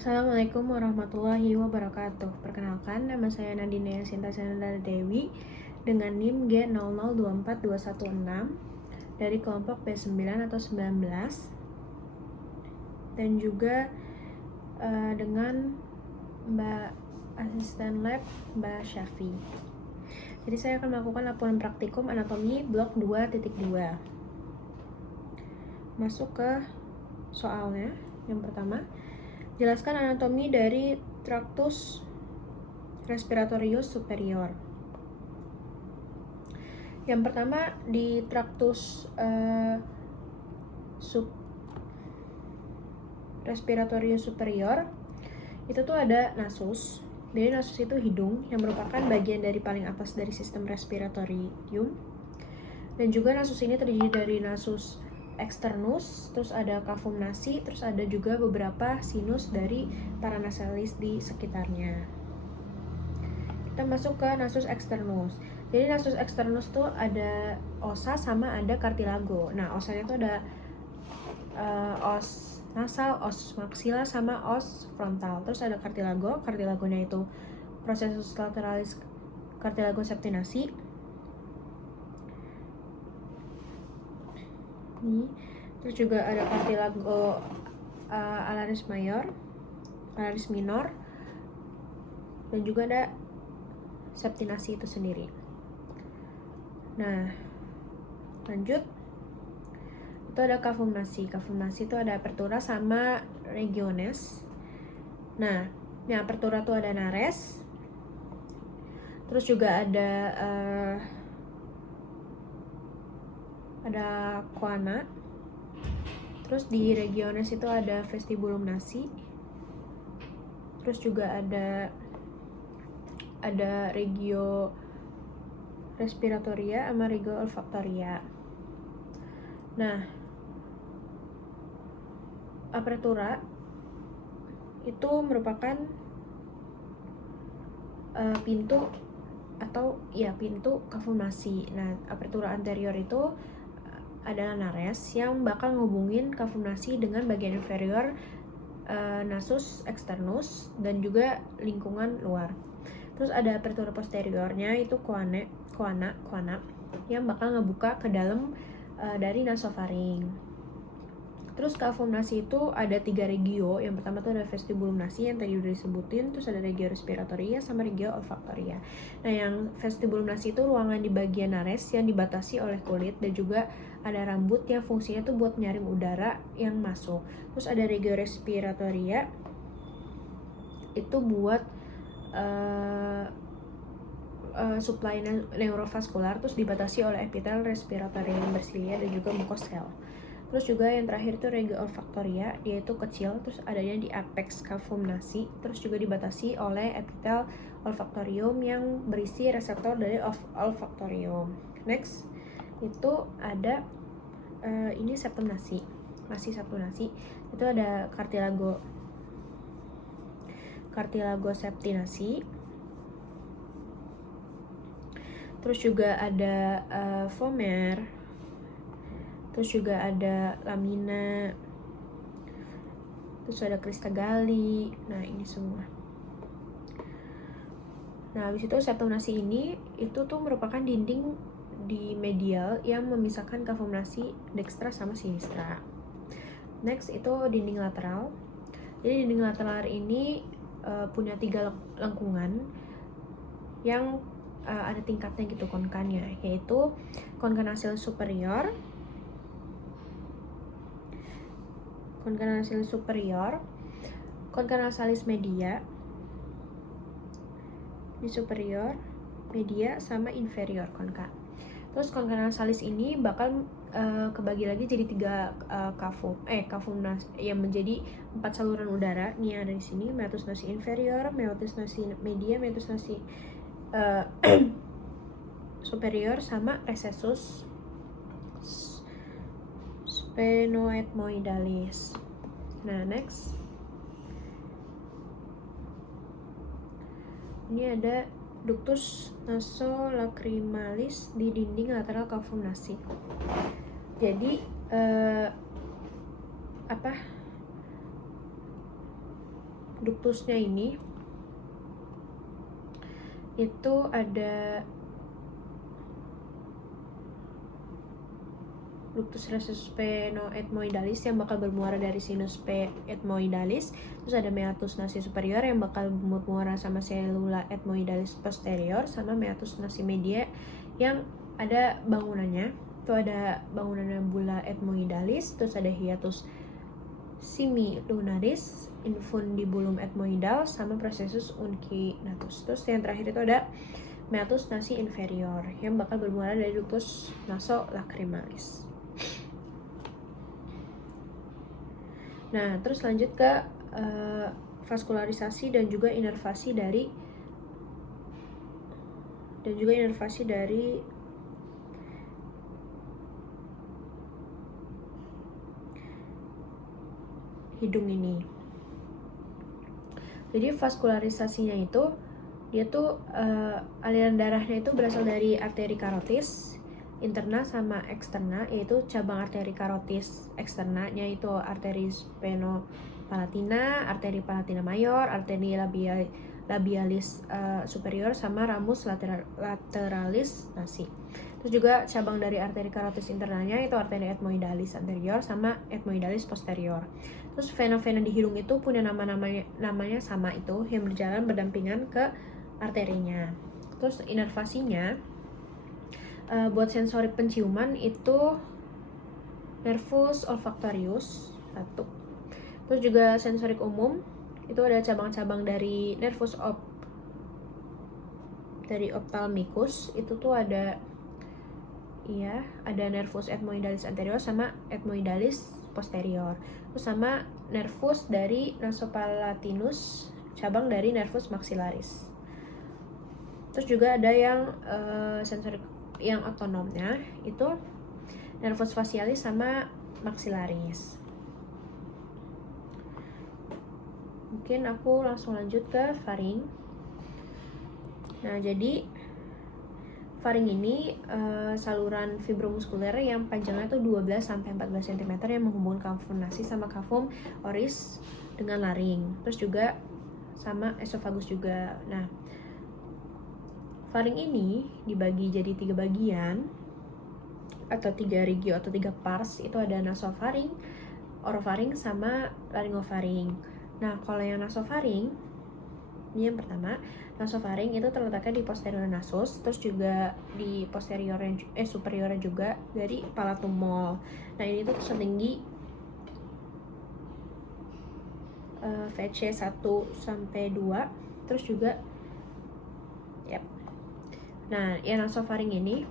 Assalamualaikum warahmatullahi wabarakatuh. Perkenalkan, nama saya Nadine Sinta Sandra Dewi dengan NIM G00242116 dari kelompok B9 atau 19 dan juga dengan Mbak Asisten Lab Mbak Syafi. Jadi saya akan melakukan laporan praktikum anatomi blok 2.2. Masuk ke soalnya. Yang pertama, jelaskan anatomi dari tractus respiratorius superior. Yang pertama di tractus respiratorius superior itu tuh ada nasus. Jadi nasus itu hidung yang merupakan bagian dari paling atas dari sistem respiratorium. Dan juga nasus ini terdiri dari nasus externus, terus ada cavum nasi, terus ada juga beberapa sinus dari paranasalis di sekitarnya. Kita masuk ke nasus externus. Jadi nasus externus tuh ada osa sama ada cartilago. Nah, osanya tuh ada os nasal, os maxilla sama os frontal. Terus ada cartilago. Cartilagonya itu processus lateralis cartilago septinasi. Terus juga ada cartilago alaris mayor, alaris minor, dan juga ada septinasi itu sendiri. Nah, lanjut. Itu ada cavum nasi. Cavum nasi itu ada apertura sama regiones. Nah, yang apertura tuh ada nares. Terus juga ada coana. Terus di regiones itu ada vestibulum nasi. Terus juga ada regio respiratoria sama regio olfaktoria. Nah, apertura itu merupakan pintu cavum nasi. Nah, apertura anterior itu adalah nares yang bakal ngehubungin cavum nasi dengan bagian inferior nasus externus dan juga lingkungan luar. Terus ada apertura posteriornya itu coana yang bakal ngebuka ke dalam dari nasofaring. Terus cavum nasi itu ada 3 regio. Yang pertama tuh ada vestibulum nasi yang tadi udah disebutin. Terus ada regio respiratoria sama regio olfaktoria. Nah, yang vestibulum nasi itu ruangan di bagian nares yang dibatasi oleh kulit, dan juga ada rambut yang fungsinya tuh buat menyaring udara yang masuk. Terus ada regio respiratoria itu buat suplai neurovaskular, terus dibatasi oleh epitel respiratorium bersilia dan juga mukosel. Terus juga yang terakhir itu regio olfaktoria, yaitu kecil, terus adanya di apex cavum nasi, terus juga dibatasi oleh epitel olfaktorium yang berisi reseptor dari olfaktorium. Next, itu ada ini septum nasi. Septum nasi itu ada cartilago septinasi. Terus juga ada vomer. Terus juga ada lamina. Terus ada crista galli. Nah, ini semua. Nah, habis itu septum nasi ini itu tuh merupakan dinding di medial yang memisahkan cavum nasi dextra sama sinistra. Next itu dinding lateral. Jadi dinding lateral ini punya 3 lengkungan yang ada tingkatnya gitu konkannya, yaitu konkan superior, konkan nasalis media di superior, media, sama inferior konka. Terus konkan nasalis ini bakal kebagi lagi jadi 3 cavum nasi yang menjadi 4 saluran udara. Ini ada di sini, meatus nasi inferior, meatus nasi media, meatus nasi superior, sama recessus sphenoethmoidalis. Nah, next. Ini ada ductus nasolacrimalis di dinding lateral cavum nasi. Jadi ductusnya ini itu ada ductus recessus sphenoethmoidalis yang bakal bermuara dari sinus ethmoidalis. Terus ada meatus nasi superior yang bakal bermuara sama selula ethmoidalis posterior, sama meatus nasi media yang ada bangunannya. Itu ada bangunannya bula ethmoidalis, terus ada hiatus semilunaris, infundibulum ethmoidal, sama processus uncinnatus. Terus yang terakhir itu ada meatus nasi inferior yang bakal bermuara dari ductus nasolacrimalis. Nah, terus lanjut ke vaskularisasi dan juga inervasi dari hidung ini. Jadi vaskularisasinya itu dia tuh aliran darahnya itu berasal dari arteri karotis interna sama eksterna, yaitu cabang arteri karotis eksternanya itu arteri sphenopalatina, arteri palatina mayor, arteri labialis superior, sama ramus lateralis nasi. Terus juga cabang dari arteri karotis internanya itu arteri ethmoidalis anterior sama ethmoidalis posterior. Terus vena-vena di hidung itu punya namanya sama, itu yang berjalan berdampingan ke arterinya. Terus inervasinya buat sensorik penciuman itu nervus olfactorius 1. Terus juga sensorik umum itu ada cabang-cabang dari nervus ophthalmicus, itu tuh ada nervus ethmoidalis anterior sama ethmoidalis posterior. Terus sama nervus dari nasopalatinus, cabang dari nervus maxillaris. Terus juga ada yang sensorik yang otonomnya itu nervus facialis sama maxillaris. Mungkin aku langsung lanjut ke faring. Nah, jadi faring ini saluran fibromuskuler yang panjangnya tuh 12-14 cm yang menghubungkan kafum nasi sama kafum oris dengan laring. Terus juga sama esofagus juga. Nah, faring ini dibagi jadi 3 bagian atau 3 regio atau 3 pars. Itu ada nasofaring, orofaring, sama laryngofaring. Nah, kalau yang nasofaring ini yang pertama, nasofaring itu terletaknya di posterior nasus, terus juga di posterior superior juga dari palatum mol. Nah, ini tuh setinggi VC 1 sampai 2, terus juga Nah, yang nasofaring ini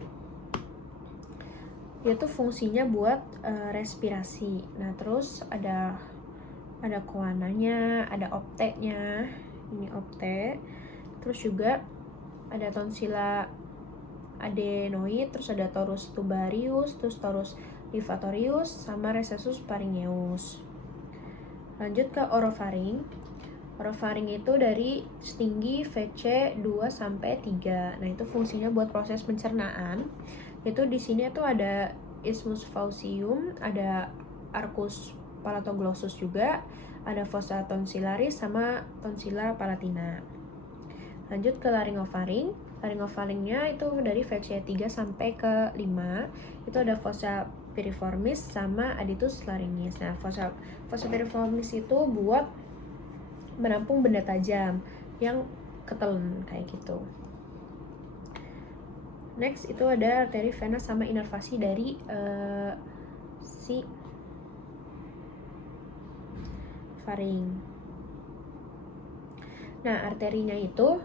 dia tuh fungsinya buat respirasi. Nah, terus ada koananya, ada opteknya. Ini opte. Terus juga ada tonsila adenoid, terus ada torus tubarius, terus torus livatorius, sama recessus pharyngeus. Lanjut ke orofaring. Orofaring itu dari setinggi VC 2 sampai 3. Nah, itu fungsinya buat proses pencernaan. Itu di sini tuh ada isthmus faucium, ada arcus palatoglossus juga, ada fossa tonsillaris sama tonsilla palatina. Lanjut ke laryngofaring. Laryngofaringnya itu dari VC 3 sampai ke 5. Itu ada fossa piriformis sama aditus laryngis. Nah, fossa piriformis itu buat menampung benda tajam yang ketelen kayak gitu. Next itu ada arteri, vena, sama inervasi dari si faring. Nah, arterinya itu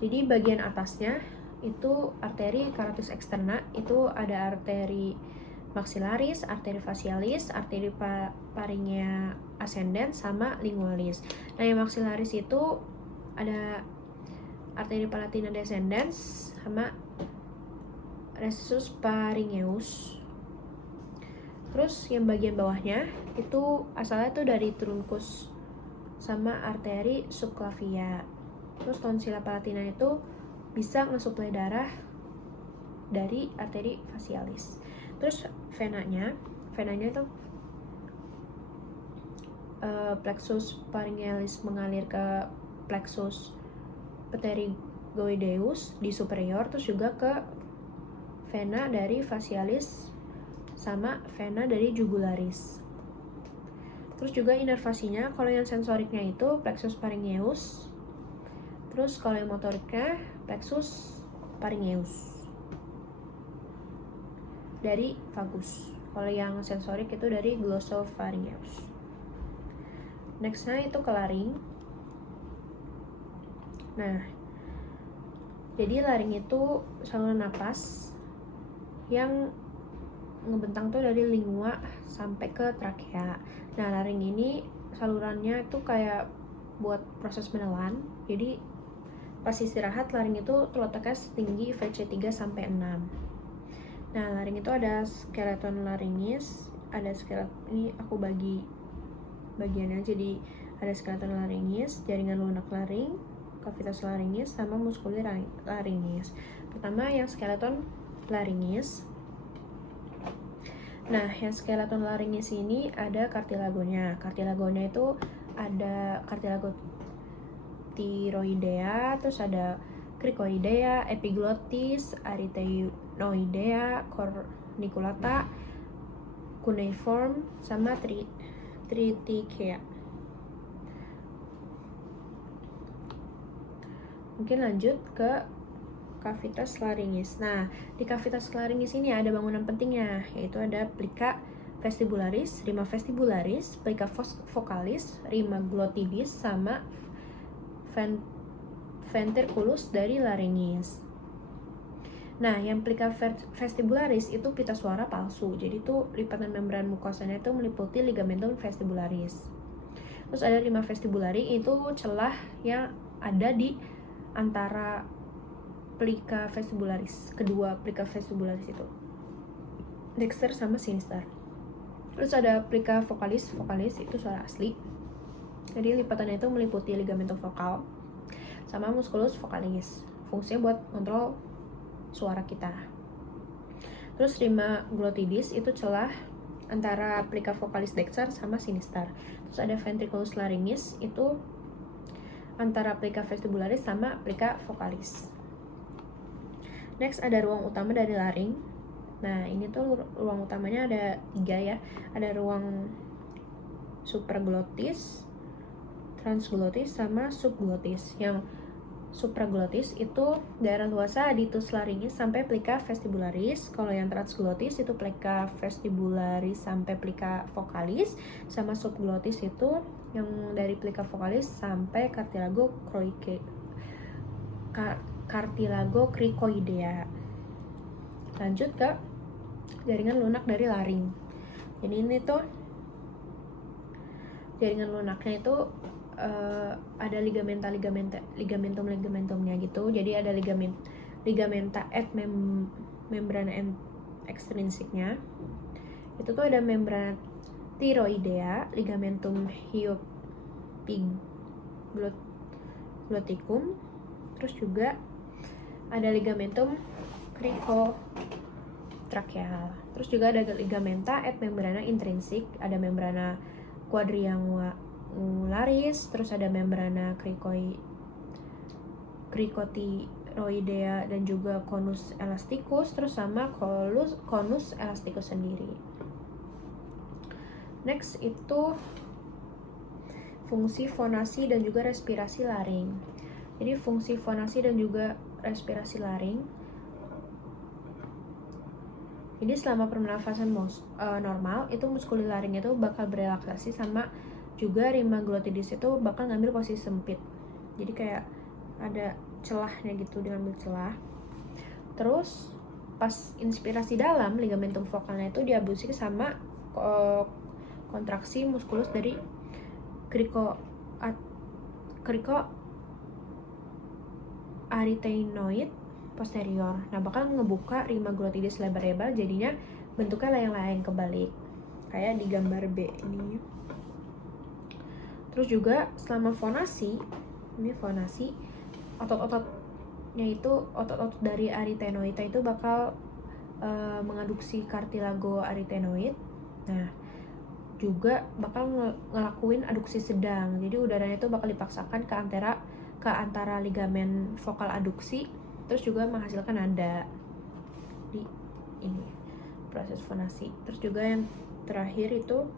jadi bagian atasnya itu arteri karotis eksterna, itu ada arteri maxillaris, arteri facialis, arteri pharyngia ascendens, sama lingualis. Nah, yang maxillaris itu ada arteri palatina descendens sama recessus pharyngeus. Terus yang bagian bawahnya itu asalnya tuh dari truncus sama arteri subclavia. Terus tonsilla palatina itu bisa ngesuplai darah dari arteri facialis. Terus venanya itu plexus pharyngealis mengalir ke plexus pterygoideus di superior, terus juga ke vena dari facialis sama vena dari jugularis. Terus juga inervasinya, kalau yang sensoriknya itu plexus pharyngeus, terus kalau yang motoriknya plexus pharyngeus dari vagus. Kalau yang sensorik itu dari glossopharyngeus. Nextnya itu ke laring. Nah, jadi laring itu saluran napas yang ngebentang tuh dari lingua sampai ke trakea. Nah, laring ini salurannya itu kayak buat proses menelan. Jadi pas istirahat laring itu terletaknya setinggi VC3 sampai 6. Nah, laring itu ada skeleton laringis, ada ini aku bagi bagiannya, jadi ada skeleton laringis, jaringan lunak laring, kavitas laringis, sama muskulir laringis. Pertama yang skeleton laringis. Nah, yang skeleton laringis ini ada kartilagonya. Kartilagonya itu ada kartilago tiroidea, terus ada cricoidea, epiglottis, arytenoidea, corniculata, cuneiform, sama triticea. Mungkin lanjut ke cavitas laringis. Nah, di cavitas laringis ini ada bangunan pentingnya, yaitu ada plica vestibularis, rima vestibularis, plica vocalis, rima glottidis, sama ventriculus dari laringis. Nah, yang plica vestibularis itu pita suara palsu. Jadi itu lipatan membran mukosanya itu meliputi ligamentum vestibularis. Terus ada rima vestibulari, itu celah yang ada di antara plica vestibularis, kedua plica vestibularis itu, dexter sama sinister. Terus ada plica vocalis itu suara asli. Jadi lipatannya itu meliputi ligamentum vokal sama musculus vocalis. Fungsinya buat kontrol suara kita. Terus rima glottidis itu celah antara plica vocalis dexter sama sinister. Terus ada ventriculus laringis, itu antara plica vestibularis sama plica vocalis. Next ada ruang utama dari laring. Nah, ini tuh ruang utamanya ada 3 ya. Ada ruang supraglottis, transglottis, sama subglottis. Yang supraglottis itu daerah luasa aditus laringis sampai plica vestibularis. Kalau yang transglottis itu plica vestibularis sampai plica vocalis, sama subglottis itu yang dari plica vocalis sampai cartilago cricoidea. Lanjut ke jaringan lunak dari laring. Jadi ini tuh jaringan lunaknya itu ada ligamentumnya gitu. Jadi ada ligamenta et membrana extrinsiknya. Itu tuh ada membrana tiroidea, ligamentum hyoepigloticum, terus juga ada ligamentum cricotracheal. Terus juga ada ligamenta et membrana intrinsik, ada membrana quadriangularis, terus ada membrana cricotiroidea dan juga conus elasticus, terus sama conus elasticus sendiri. Next itu fungsi fonasi dan juga respirasi laring. Jadi fungsi fonasi dan juga respirasi laring, jadi selama pernafasan normal itu muskulir laring itu bakal berelaksasi, sama juga rima glottidis itu bakal ngambil posisi sempit. Jadi kayak ada celahnya gitu, diambil celah. Terus pas inspirasi dalam, ligamentum vokalnya itu diabusi sama kontraksi muskulus dari cricoarytenoid posterior. Nah, bakal ngebuka rima glottidis lebar-lebar, jadinya bentuknya layang-layang kebalik kayak di gambar B ini. Terus juga selama fonasi, ini fonasi, otot-ototnya itu, otot-otot dari arytenoid itu bakal mengaduksi cartilago arytenoid. Nah, juga bakal ngelakuin aduksi sedang. Jadi udaranya itu bakal dipaksakan ke antara ligamen vokal aduksi, terus juga menghasilkan nada di ini proses fonasi. Terus juga yang terakhir itu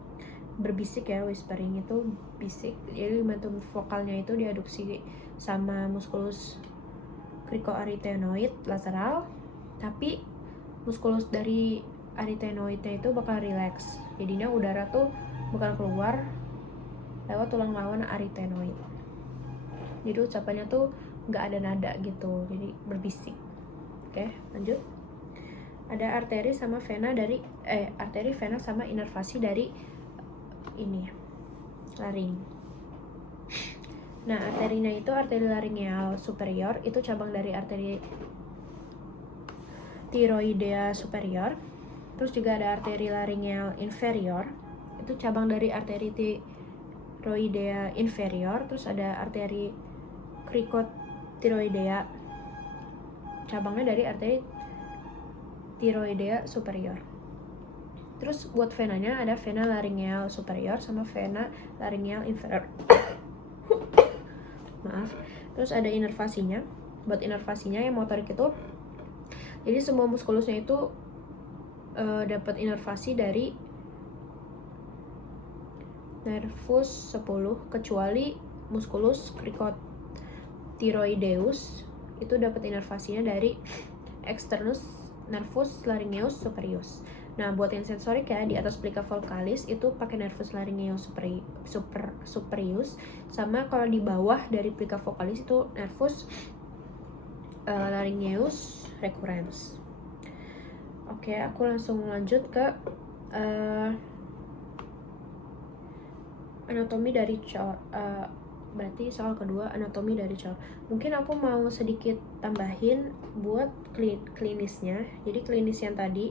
berbisik ya, whispering itu bisik. Jadi ligamen vokalnya itu diaduksi sama muskulus cricoarytenoid lateral, tapi muskulus dari arytenoidnya itu bakal relax, jadinya udara tuh bakal keluar lewat tulang lawan arytenoid. Jadi ucapannya tuh nggak ada nada gitu, jadi berbisik. Oke, lanjut. Ada arteri sama vena dari arteri, vena sama inervasi dari ini laring. Nah, arterinya itu arteri laringeal superior, itu cabang dari arteri tiroidea superior. Terus juga ada arteri laringeal inferior, itu cabang dari arteri tiroidea inferior. Terus ada arteri cricotiroidea, cabangnya dari arteri tiroidea superior. Terus buat venanya ada vena laringeal superior sama vena laringeal inferior. Maaf. Terus ada inervasinya. Buat inervasinya yang motorik itu, jadi semua muskulusnya itu dapat inervasi dari nervus 10 kecuali musculus cricotiroideus, itu dapat inervasinya dari externus nervus laryngeus superius. Nah, buat yang sensorik ya, di atas plica vocalis itu pakai nervus laryngeus superius, sama kalau di bawah dari plica vocalis itu nervus laryngeus recurrens. Oke, aku langsung lanjut ke anatomi dari cor. Berarti soal kedua, anatomi dari cor. Mungkin aku mau sedikit tambahin buat klinisnya. Jadi klinis yang tadi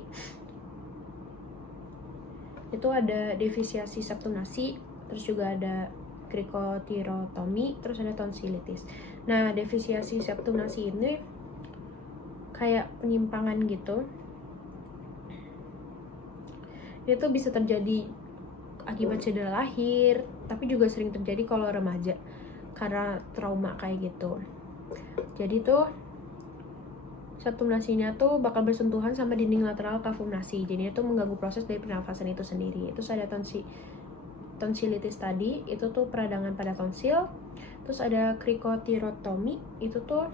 itu ada defisiasi septumnasi, terus juga ada cricotirotomi, terus ada tonsilitis. Nah, defisiasi septumnasi ini kayak penyimpangan gitu. Itu bisa terjadi akibat cedera lahir, tapi juga sering terjadi kalau remaja karena trauma kayak gitu. Jadi tuh septumnasinya tuh bakal bersentuhan sama dinding lateral kafum nasi, jadi itu mengganggu proses dari pernafasan itu sendiri. Terus ada tonsilitis tadi, itu tuh peradangan pada tonsil. Terus ada cricotirotomi, itu tuh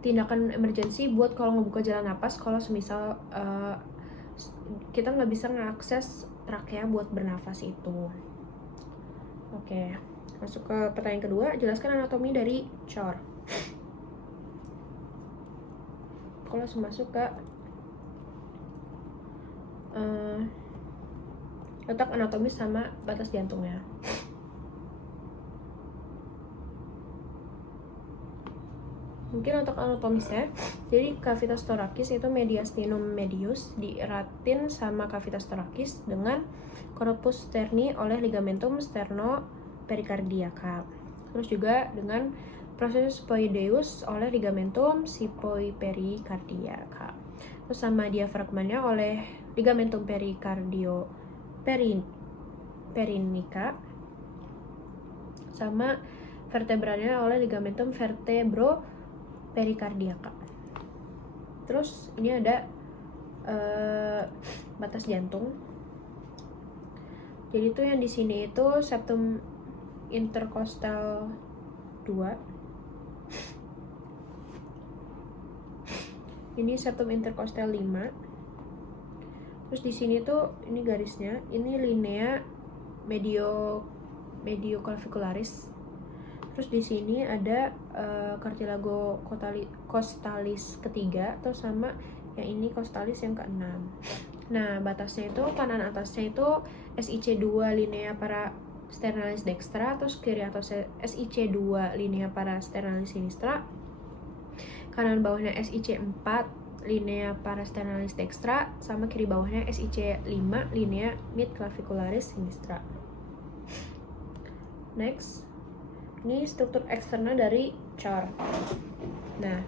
tindakan emergensi buat kalau ngebuka jalan napas kalau semisal kita nggak bisa mengakses trakea buat bernafas itu. Oke, masuk ke pertanyaan kedua. Jelaskan anatomi dari cor. Aku langsung masuk ke letak anatomis sama batas jantungnya. Mungkin untuk anatomisnya, jadi cavitas thoracis itu mediastinum medius dieratin sama cavitas thoracis dengan corpus sterni oleh ligamentum sternopericardiaca. Terus juga dengan processus poideus oleh ligamentum sipoi-pericardiaca. Terus sama diafragmanya oleh ligamentum perinica, sama vertebranya oleh ligamentum vertebropericardiaca. Terus ini ada batas jantung. Jadi itu yang di sini itu septum intercostal 2. Ini septum intercostal 5. Terus di sini tuh ini garisnya, ini linea medioclavicularis. Terus di sini ada cartilago costalis ketiga, terus sama yang ini costalis yang ke-6. Nah, batasnya itu kanan atasnya itu SIC2 linea para sternalis dextra, terus kiri atasnya SIC2 linea para sternalis sinistra. Kanan bawahnya SIC4 linea para sternalis dextra, sama kiri bawahnya SIC5 linea mid clavicularis sinistra. Next, ini struktur eksternal dari cor. Nah,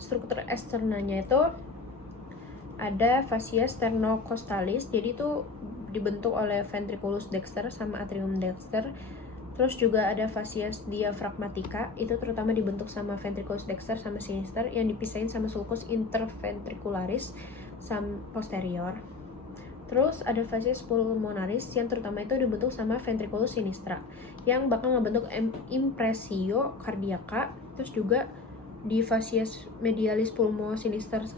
struktur eksternalnya itu ada fascia sternocostalis, jadi itu dibentuk oleh ventriculus dexter sama atrium dexter. Terus juga ada fascia diaphragmatica, itu terutama dibentuk sama ventriculus dexter sama sinister, yang dipisahin sama sulcus interventricularis posterior. Terus ada fascia pulmonaris yang terutama itu dibentuk sama ventriculus sinistra, yang bakal ngebentuk impressio cardiaca. Terus juga di fascia medialis pulmo sinister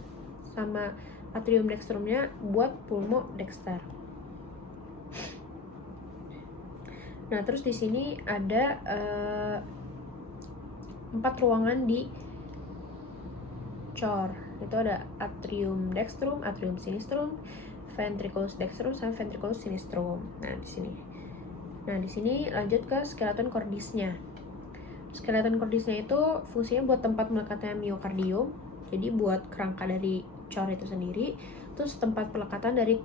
sama atrium dextrumnya buat pulmo dexter. Nah, terus di sini ada 4 ruangan di cor. Itu ada atrium dextrum, atrium sinistrum, ventriculus dextrum sama ventriculus sinistrum. Nah, di sini lanjut ke skeleton cordisnya. Skeleton cordisnya itu fungsinya buat tempat melekatnya miokardium. Jadi buat kerangka dari cor itu sendiri. Terus tempat pelekatan dari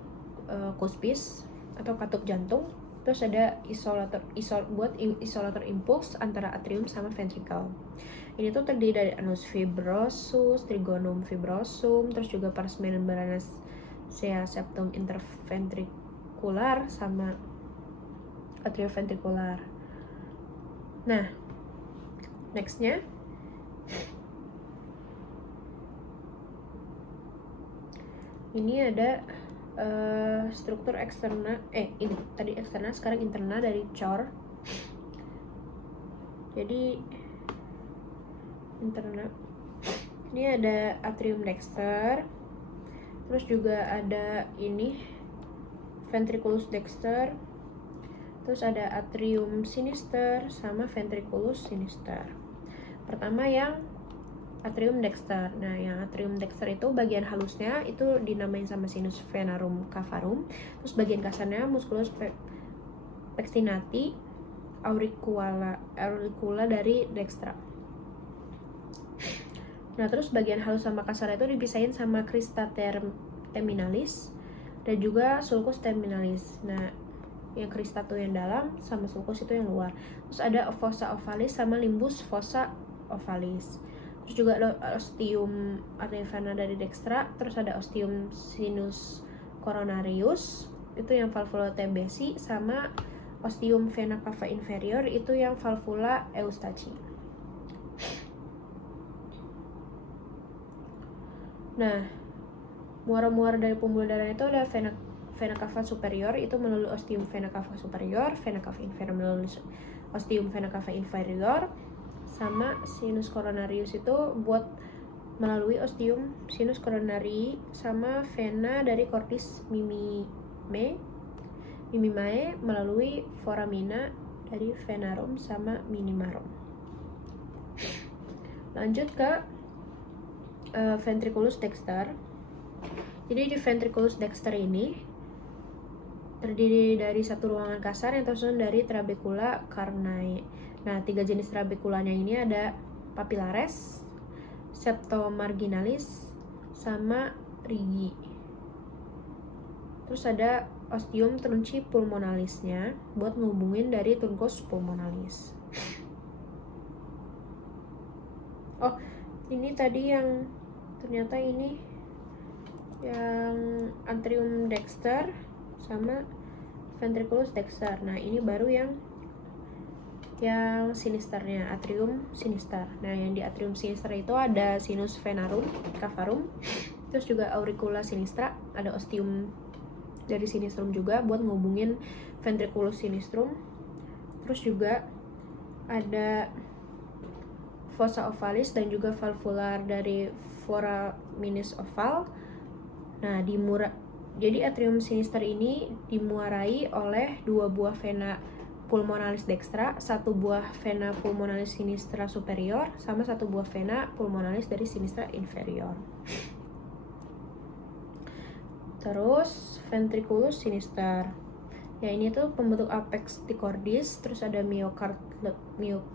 cuspis atau katup jantung. Terus ada isolator impuls antara atrium sama ventricle. Ini tuh terdiri dari anus fibrosus, trigonum fibrosum, terus juga pars membranas septum interventricular sama atrioventricular. Nah, nextnya ini ada struktur eksterna, ini tadi eksterna, sekarang interna dari cor. Jadi interna ini ada atrium dexter, terus juga ada ini ventriculus dexter, terus ada atrium sinister sama ventriculus sinister. Pertama yang atrium dexter. Nah, yang atrium dexter itu bagian halusnya itu dinamain sama sinus venarum cavarum. Terus bagian kasarnya musculus pectinati auricula dari dextra. Nah, terus bagian halus sama kasar itu dipisahin sama crista terminalis dan juga sulcus terminalis. Nah, yang crista tuh yang dalam sama sulcus itu yang luar. Terus ada fossa ovalis sama limbus fossa ovalis. Terus juga ada ostium arterivena dari dextra, terus ada ostium sinus coronarius itu yang valvula TBC, sama ostium vena cava inferior itu yang valvula Eustachi. Nah, muara-muara dari pembuluh darah itu ada vena cava superior itu melalui ostium vena cava superior, vena cava inferior melalui ostium vena cava inferior, sama sinus coronarius itu buat melalui ostium sinus coronarii sama vena dari cordis mimimae melalui foramina dari venarum sama minimarum. Lanjut ke ventriculus dexter. Jadi di ventriculus dexter ini terdiri dari satu ruangan kasar yang tersusun dari trabecula carnae. Nah, 3 jenis trabeculanya ini ada papillaris, septomarginalis, sama rigi. Terus ada ostium trunci pulmonalisnya buat ngehubungin dari truncus pulmonalis. Oh, ini tadi yang ternyata ini yang atrium dexter sama ventriculus dexter. Nah, ini baru yang sinisternya, atrium sinister. Nah, yang di atrium sinister itu ada sinus venarum cavarum, terus juga auricula sinistra, ada ostium dari sinistrum juga buat ngehubungin ventriculus sinistrum. Terus juga ada fossa ovalis dan juga valvular dari foraminis oval. Nah, jadi atrium sinister ini dimuarai oleh 2 buah vena pulmonalis dextra, 1 buah vena pulmonalis sinistra superior, sama 1 buah vena pulmonalis dari sinistra inferior. Terus ventriculus sinister. Ya, ini tuh pembentuk apex di cordis, terus ada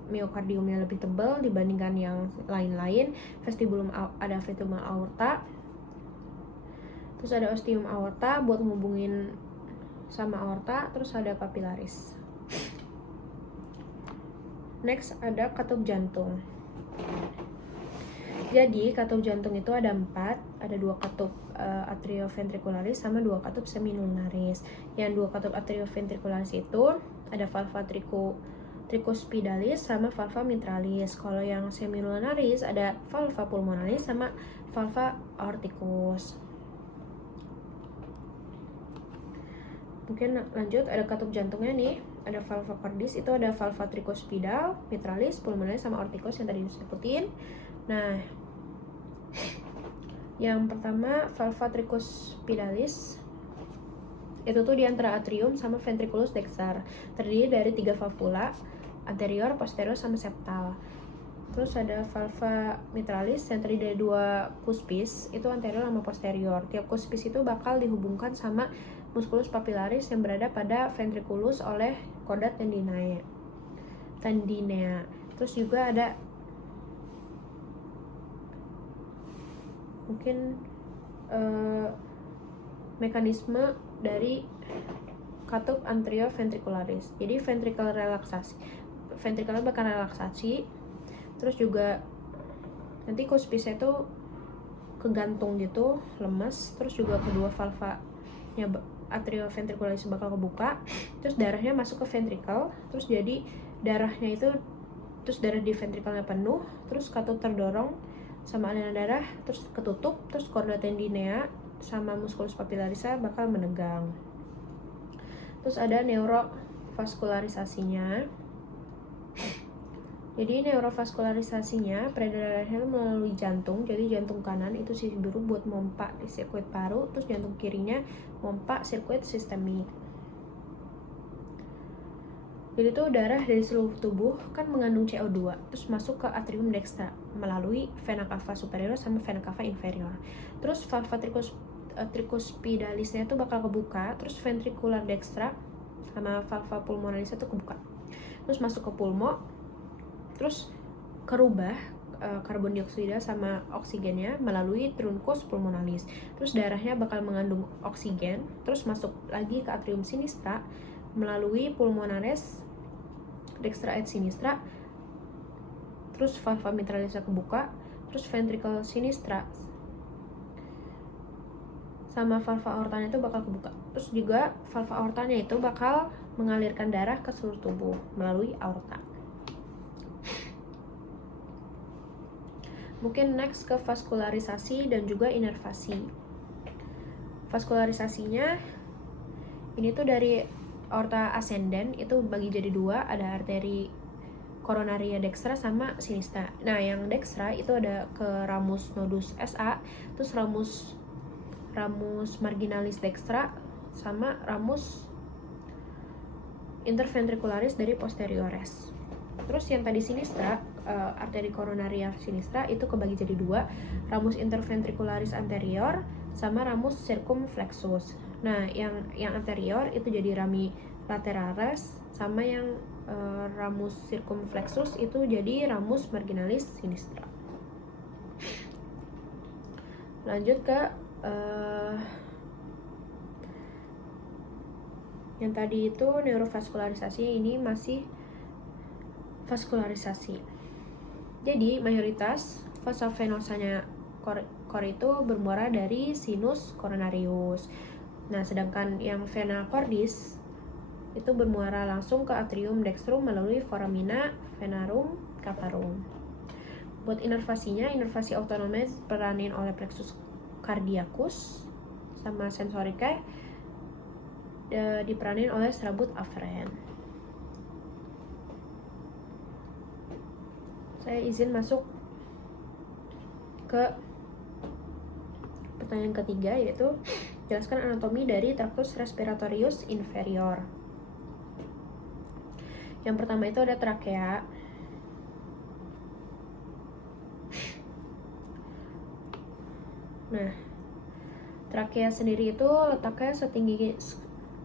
miokardium yang lebih tebal dibandingkan yang lain-lain. Ada vestibulum aorta. Terus ada ostium aorta buat ngubungin sama aorta, terus ada papillaris. Next ada katup jantung. Jadi katup jantung itu ada 4, ada 2 katup atrioventricularis sama dua katup semilunaris. Yang dua katup atrioventricularis itu ada valva tricuspidalis sama valva mitralis. Kalau yang semilunaris ada valva pulmonalis sama valva aorticus. Mungkin lanjut, ada katup jantungnya nih, ada valva cordis, itu ada valva tricuspidal, mitralis, pulmonalis sama aorticus yang tadi disebutin. Nah, yang pertama valva tricuspidalis itu tuh di antara atrium sama ventriculus dexter, terdiri dari 3 valvula, anterior, posterior, sama septal. Terus ada valva mitralis yang terdiri dari 2 cuspis, itu anterior sama posterior. Tiap cuspis itu bakal dihubungkan sama musculus papillaris yang berada pada ventriculus oleh chorda tendinea. Terus juga ada mungkin mekanisme dari katup anterioventricularis. Jadi ventricle bakal relaksasi. Terus juga nanti cuspisnya itu kegantung gitu, lemes. Terus juga kedua valvanya atrioventricularis bakal kebuka, terus darahnya masuk ke ventricle, terus jadi darahnya itu, terus darah di ventricle-nya penuh, terus katup terdorong sama aliran darah, terus ketutup, terus chorda tendinea sama musculus papillarisnya bakal menegang. Terus ada neurovaskularisasinya. Jadi neurovaskularisasinya peredaran darahnya melalui jantung. Jadi jantung kanan itu sisi biru buat mompa di sirkuit paru, terus jantung kirinya mompa sirkuit sistemik. Jadi tuh darah dari seluruh tubuh kan mengandung CO2, terus masuk ke atrium dextra melalui vena cava superior sama vena cava inferior. Terus valva tricuspidalisnya tuh bakal kebuka, terus ventricular dextra sama valva pulmonalisnya tuh kebuka. Terus masuk ke pulmo, terus kerubah karbon dioksida sama oksigennya melalui truncus pulmonalis. Terus darahnya bakal mengandung oksigen, terus masuk lagi ke atrium sinistra melalui pulmonares dextra et sinistra. Terus valva mitralisnya kebuka, terus ventricle sinistra sama valva aortanya itu bakal kebuka. Terus juga valva aortanya itu bakal mengalirkan darah ke seluruh tubuh melalui aorta. Mungkin next ke vaskularisasi dan juga inervasi. Vaskularisasinya ini tuh dari aorta ascendens itu bagi jadi 2, ada arteri coronaria dextra sama sinistra. Nah, yang dextra itu ada ke ramus nodus SA, terus ramus marginalis dextra sama ramus interventricularis dari posteriores. Terus yang tadi sinistra, arteri coronaria sinistra itu kebagi jadi 2, ramus interventricularis anterior sama ramus circumflexus. Nah, yang anterior itu jadi rami lateralis, sama yang ramus circumflexus itu jadi ramus marginalis sinistra. Lanjut ke yang tadi itu neurovaskularisasi, ini masih vaskularisasi. Jadi mayoritas fossa venosanya core itu bermuara dari sinus coronarius. Nah, sedangkan yang vena cordis itu bermuara langsung ke atrium dextrum melalui foramina venarum cavarum. Buat inervasinya, inervasi autonomnya diperanin oleh plexus cardiacus sama sensorika diperanin oleh serabut afferent. Saya izin masuk ke pertanyaan ketiga, yaitu jelaskan anatomi dari tractus respiratorius inferior. Yang pertama itu ada trakea. Nah, trakea sendiri itu letaknya setinggi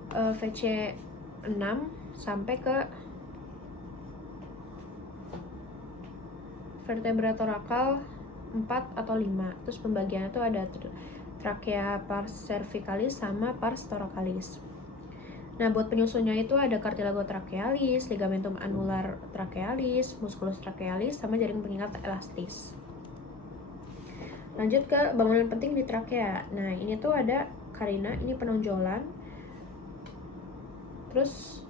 VC 6 sampai ke vertebra torakal 4 atau 5. Terus pembagiannya tuh ada trakea pars cervicalis sama pars thoracalis. Nah, buat penyusunnya itu ada cartilago trachealis, ligamentum annular trachealis, musculus trachealis, sama jaring pengikat elastis. Lanjut ke bangunan penting di trakea. Nah, ini tuh ada carina, ini penonjolan. Terus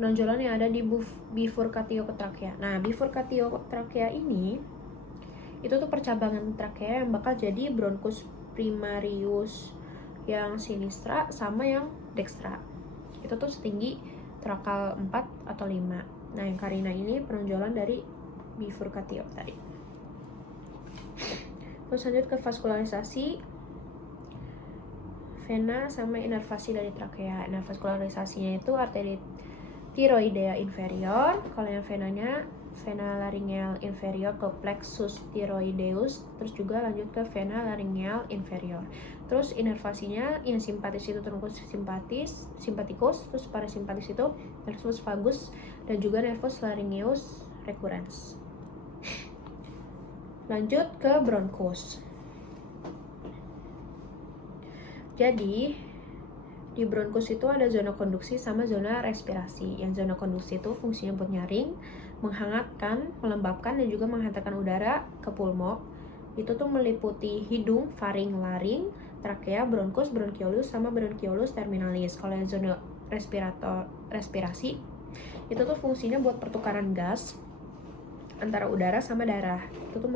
penonjolan yang ada di bifurcatio trakea. Nah, bifurcatio trakea ini itu tuh percabangan trakea yang bakal jadi bronchus primarius yang sinistra sama yang dextra. Itu tuh setinggi trakal 4 atau 5. Nah, yang carina ini penonjolan dari bifurcatio tadi. Terus lanjut ke vaskularisasi vena sama inervasi dari trakea. Nah, vaskularisasinya itu arteri tiroidea inferior. Kalau yang venanya vena laryngeal inferior ke plexus thyroideus. Terus juga lanjut ke vena laryngeal inferior. Terus inervasinya yang simpatis itu trunkus simpatikus. Terus parasimpatis itu nervus vagus dan juga nervus laryngeus recurrens. Lanjut ke bronchus. Jadi di bronchus itu ada zona konduksi sama zona respirasi. Yang zona konduksi itu fungsinya buat nyaring, menghangatkan, melembabkan, dan juga menghantarkan udara ke pulmo. Itu tuh meliputi hidung, faring, laring, trakea, bronchus, bronchiolus, sama bronchiolus terminalis. Kalau yang zona respirasi itu tuh fungsinya buat pertukaran gas antara udara sama darah. Itu tuh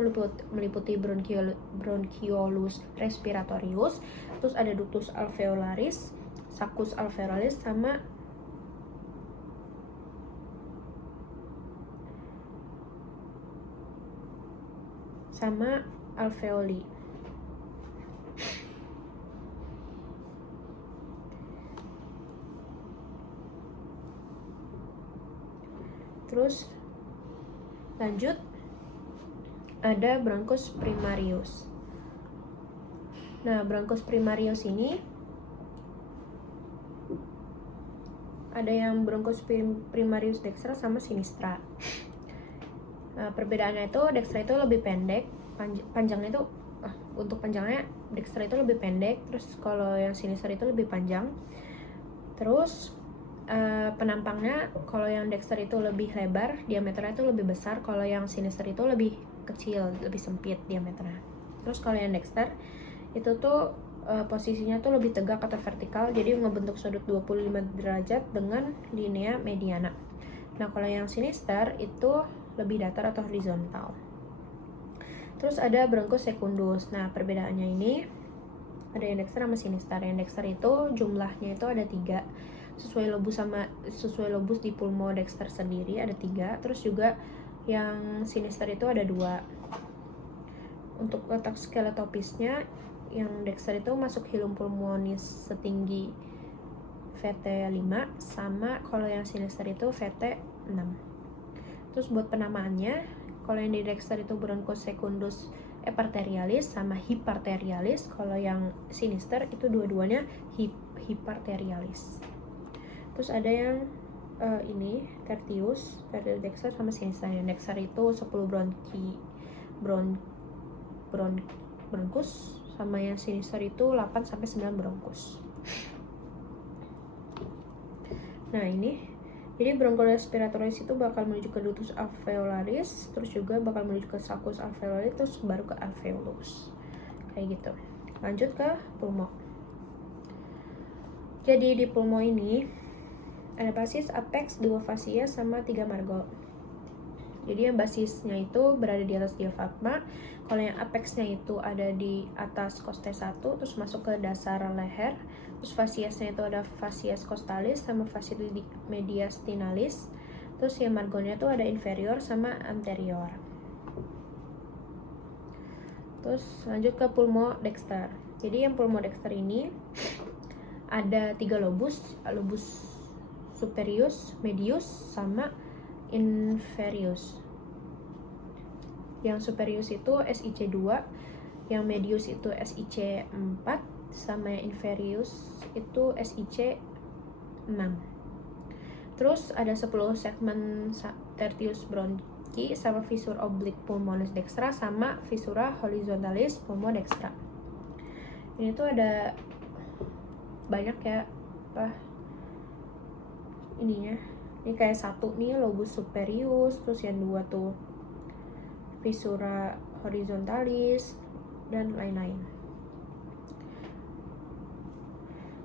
meliputi bronchiolus respiratorius, terus ada ductus alveolaris, saccus alveolaris, sama alveoli. Terus lanjut ada bronchus primarius. Nah, bronchus primarius ini ada yang bronchus primarius dextra sama sinistra. Nah, perbedaannya itu dextra itu lebih pendek, panjangnya itu untuk panjangnya dextra itu lebih pendek, terus kalau yang sinistra itu lebih panjang. Terus penampangnya kalau yang dexter itu lebih lebar, diameternya itu lebih besar, kalau yang sinister itu lebih kecil, lebih sempit diameternya. Terus kalau yang dexter itu tuh posisinya tuh lebih tegak atau vertikal, jadi ngebentuk sudut 25 derajat dengan linea mediana. Nah, kalau yang sinister itu lebih datar atau horizontal. Terus ada bronchus secundus. Nah, perbedaannya ini ada yang dexter sama sinister. Yang dexter itu jumlahnya itu ada 3. Sesuai lobus di pulmo dexter sendiri ada 3. Terus juga yang sinister itu ada 2. Untuk letak skeletopisnya yang dexter itu masuk hilum pulmonis setinggi VT5, sama kalau yang sinister itu VT6. Terus buat penamaannya, kalau yang di dexter itu bronchus secundus eparterialis sama hiparterialis, kalau yang sinister itu dua-duanya hiparterialis. Terus ada yang ini tertius dexter sama sinister. Yang dexter itu 10 bronchus, sama yang sinister itu 8 sampai 9 bronchus. Nah, ini jadi bronchorespiratoris itu bakal menuju ke ductus alveolaris, terus juga bakal menuju ke saccus alveolaris, terus baru ke alveolus. Kayak gitu. Lanjut ke pulmo. Jadi di pulmo ini ada basis, apex, 2 fascia, sama 3 margo. Jadi yang basisnya itu berada di atas diafragma. Kalau yang apexnya itu ada di atas costae 1, terus masuk ke dasar leher. Terus fasciasnya itu ada fascias costalis sama fascias mediastinalis. Terus yang margonya itu ada inferior sama anterior. Terus lanjut ke pulmo dexter. Jadi yang pulmo dexter ini ada 3 lobus superius, medius, sama inferius. Yang superius itu SIC2, yang medius itu SIC4, sama yang inferius itu SIC6. Terus ada 10 segmen tertius bronchi sama fissura oblique pulmonis dextra sama fissura horizontalis pulmo dextra. Ini tuh ada banyak ya ininya. Ini kayak 1 nih lobus superius, terus yang 2 tuh fissura horizontalis, dan lain-lain.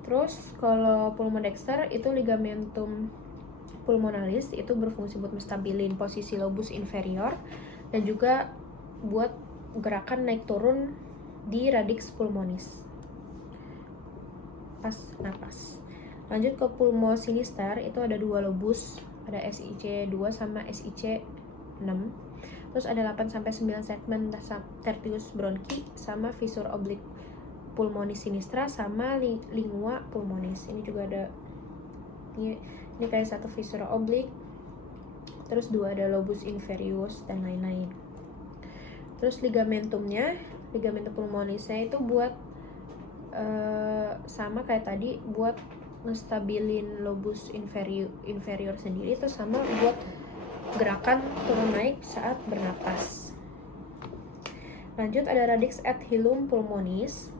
Terus kalau pulmodexter itu ligamentum pulmonalis itu berfungsi buat menstabilin posisi lobus inferior dan juga buat gerakan naik turun di radix pulmonis pas napas. Lanjut ke pulmo sinister, itu ada 2 lobus, ada SIC2 sama SIC6. Terus ada 8-9 segmen tertius bronki sama visur oblik pulmonis sinistra sama lingua pulmonis. Ini juga ada ini kayak satu visura oblik. Terus 2 ada lobus inferius dan lain-lain. Terus ligamentum pulmonisnya itu buat sama kayak tadi, buat ngestabilin lobus inferior sendiri, terus sama buat gerakan turun naik saat bernapas. Lanjut ada radix et hilum pulmonis.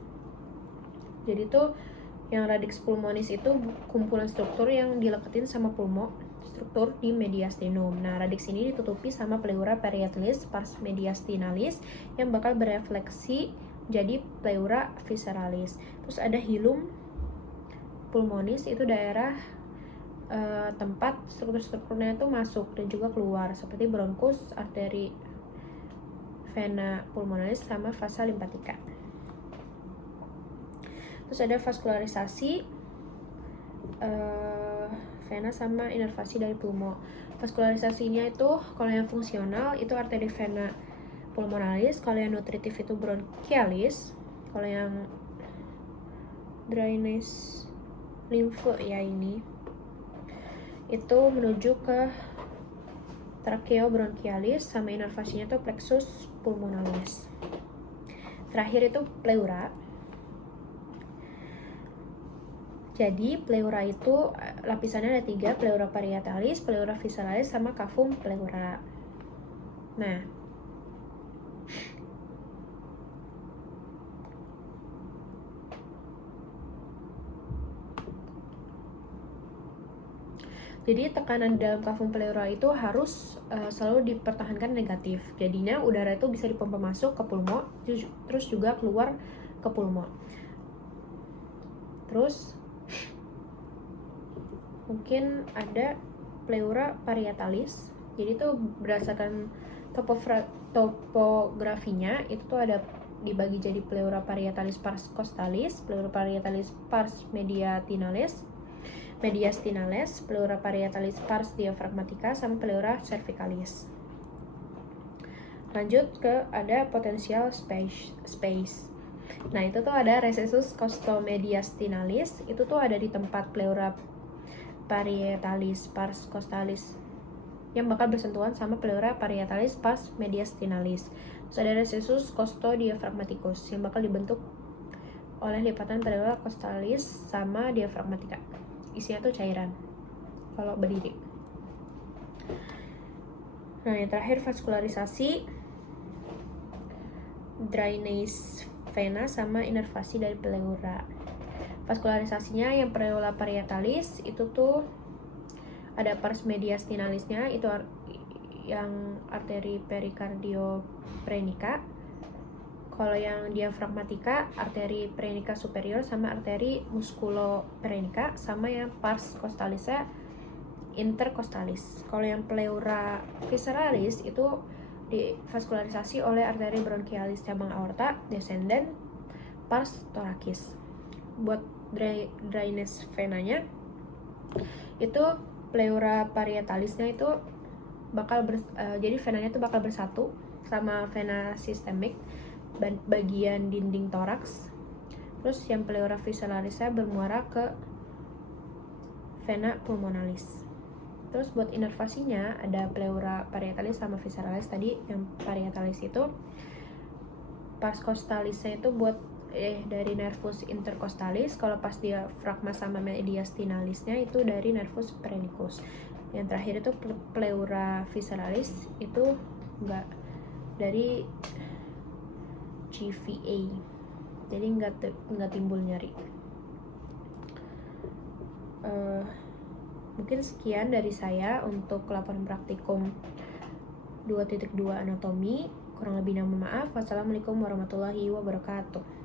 Jadi tuh yang radix pulmonis itu kumpulan struktur yang dileketin sama pulmo, struktur di mediastinum. Nah, radix ini ditutupi sama pleura parietalis pars mediastinalis yang bakal berefleksi jadi pleura visceralis. Terus ada hilum pulmonis, itu daerah tempat struktur-strukturnya itu masuk dan juga keluar, seperti bronkus, arteri vena pulmonalis sama vasa limpatika. Terus ada vaskularisasi vena sama inervasi dari pulmo. Vaskularisasinya itu kalau yang fungsional itu arteri vena pulmonalis, kalau yang nutritif itu bronchialis, kalau yang drainase limfe ya ini itu menuju ke tracheobronchialis, sama inervasinya itu plexus pulmonalis. Terakhir itu pleura. Jadi pleura itu lapisannya ada 3, pleura parietalis, pleura visceralis, sama cavum pleura. Nah, jadi tekanan dalam cavum pleura itu harus selalu dipertahankan negatif. Jadinya udara itu bisa dipompa masuk ke pulmo, terus juga keluar ke pulmo. Terus mungkin ada pleura parietalis. Jadi tuh berdasarkan topografinya itu tuh ada dibagi jadi pleura parietalis pars costalis, pleura parietalis pars mediastinalis, pleura parietalis pars diaphragmatica, sama pleura cervicalis. Lanjut ke ada potential space. Nah, itu tuh ada recessus costomediastinalis, itu tuh ada di tempat pleura parietalis pars costalis yang bakal bersentuhan sama pleura parietalis pars mediastinalis. Terus ada recessus costodiaphragmaticus yang bakal dibentuk oleh lipatan pleura costalis sama diaphragmatica. Isinya tuh cairan kalau berdiri. Nah, yang terakhir vaskularisasi, drainase vena sama inervasi dari pleura. Vaskularisasinya yang pleura parietalis itu tuh ada pars mediastinalisnya, itu yang arteri perikardioprenica. Kalau yang diaphragmatica, arteri prenica superior sama arteri musculoprenica, sama yang pars costalisnya intercostalis. Kalau yang pleura visceralis itu divaskularisasi oleh arteri bronchialis cabang aorta descendent pars thoracis. Buat drainase venanya itu pleura parietalisnya itu bakal jadi venanya itu bakal bersatu sama vena sistemik bagian dinding toraks. Terus yang pleura visceralisnya bermuara ke vena pulmonalis. Terus buat inervasinya ada pleura parietalis sama visceralis tadi. Yang parietalis itu pars costalisnya itu buat dari nervus intercostalis. Kalau pas diafragma sama mediastinalisnya itu dari nervus phrenicus. Yang terakhir itu pleura visceralis itu enggak dari GVA, jadi enggak timbul nyeri. Mungkin sekian dari saya untuk laporan praktikum 2.2 anatomi Kurang lebihnya mohon maaf. Wassalamualaikum warahmatullahi wabarakatuh.